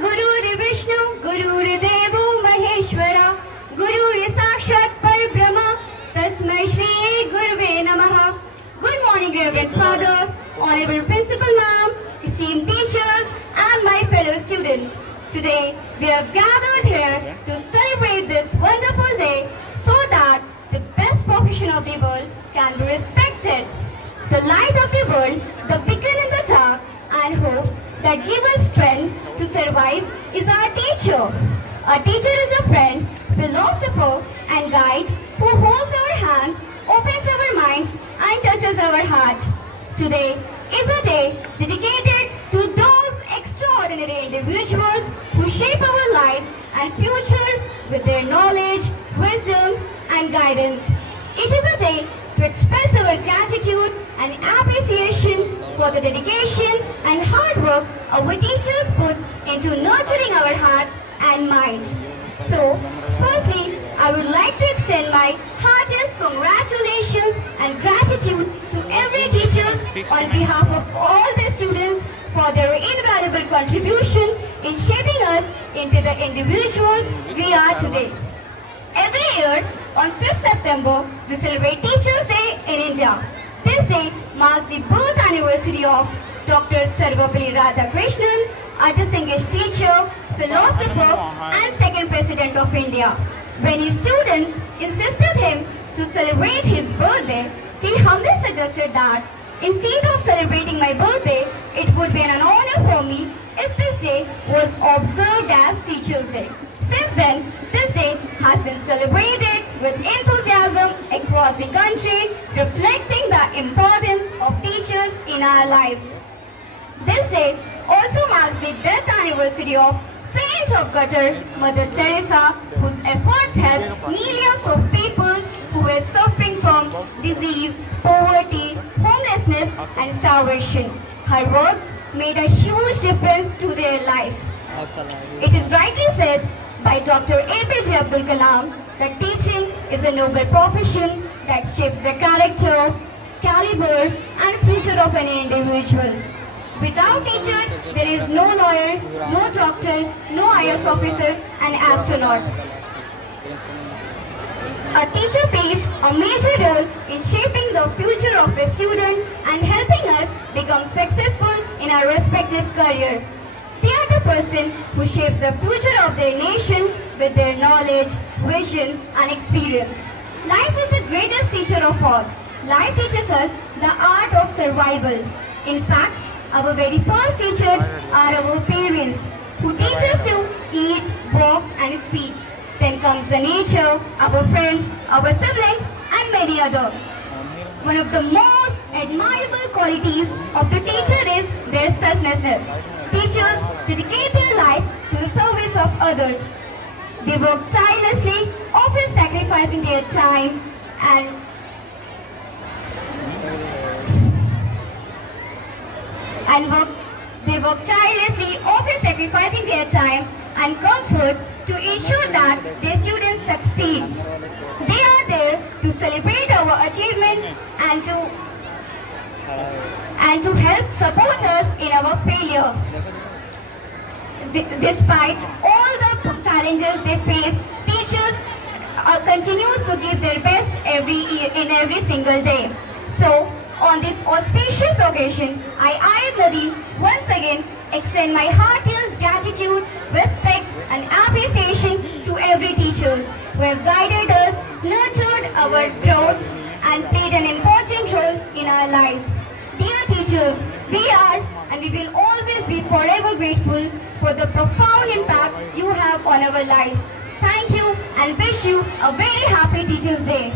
गुरुर्विष्णु गुरुर्देवो महेश्वरा गुरुर् साक्षात् परब्रह्म तस्मै श्री गुरवे नमः. Good morning, Reverend Father, Honorable Principal Ma'am, esteemed teachers, and my fellow students. Today, we have gathered here to celebrate this wonderful day so that the best profession of the world can be respected. The light of the world, the beacon in the dark, and hopes that give us strength to survive is our teacher. Our teacher is a friend, philosopher, and guide who holds our hands, opens our minds, and touches our heart. Today is a day dedicated to those extraordinary individuals who shape our lives and future with their knowledge, wisdom, and guidance. It is a day to express our gratitude and appreciation for the dedication and hard work our teachers put into nurturing our hearts and minds. So, firstly, I would like to extend my heartiest congratulations and gratitude to every teacher on behalf of all the students for their invaluable contribution in shaping us into the individuals we are today. Every year, on 5th September, we celebrate Teachers' Day in India. This day marks the birth anniversary of Dr. Sarvapalli Radhakrishnan, a distinguished teacher, philosopher, and second President of India. When his students insisted him to celebrate his birthday, he humbly suggested that instead of celebrating my birthday, it would be an honor for me if this day was observed as Teachers' Day. Since then, this day has been celebrated with enthusiasm across the country, reflecting the importance of teachers in our lives. This day also marks the death anniversary of Saint of Qatar, Mother Teresa, whose efforts helped millions of people who were suffering from disease, poverty, homelessness, and starvation. Her works made a huge difference to their life. It is rightly said by Dr. APJ Abdul Kalam that teaching is a noble profession that shapes the character, caliber, and future of any individual. Without teachers, there is no lawyer, no doctor, no IAS officer, and astronaut. A teacher plays a major role in shaping the future of a student and helping us become successful in our respective career. They are the person who shapes the future of their nation with their knowledge, vision, and experience. Life is the greatest teacher of all. Life teaches us the art of survival. In fact, our very first teacher are our parents, who teach us to eat, walk, and speak. Then comes the nature, our friends, our siblings, and many others. One of the most admirable qualities of the teacher is their selflessness. Teachers dedicate their life to the service of others. They work tirelessly, often sacrificing their time they work tirelessly, often sacrificing their time and comfort to ensure that their students succeed. They are there to celebrate our achievements and to help support us in our failure. Despite all the challenges they face, teachers continues to give their best in every single day. So, on this auspicious occasion, I, Ayat Nadine, once again extend my heartiest gratitude, respect, and appreciation to every teacher who have guided us, nurtured our growth, and played an important role in our lives. Dear teachers, we are and we will always be forever grateful for the profound impact you have on our lives. Thank you and wish you a very happy Teachers' Day.